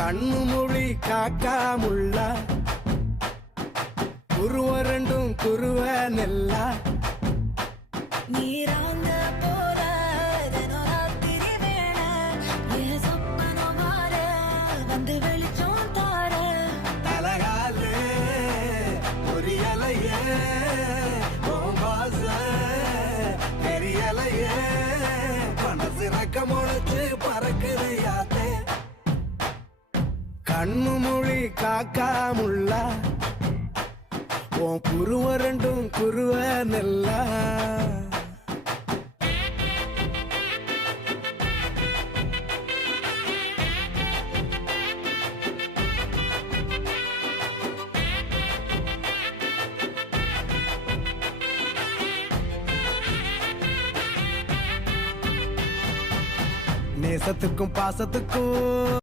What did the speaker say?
கண்ணு மொழி காக்காமுள்ள குருவ ரெண்டும் குருவ நெல்லா நீராங்க போல தினராத்திரி வேண என் சொப்பனோ மாற வந்து வெளிச்சம் தார தலகாலே பொரியலையே ஓம்பாச பெரியலையே மனசு ரக்க முளைச்சு பறக்குது யாத்தே கண்ணு மொழி காக்காமுள்ள உன் குருவ ரெண்டும் குருவ நெல்லா நேசத்துக்கும் பாசத்துக்கும்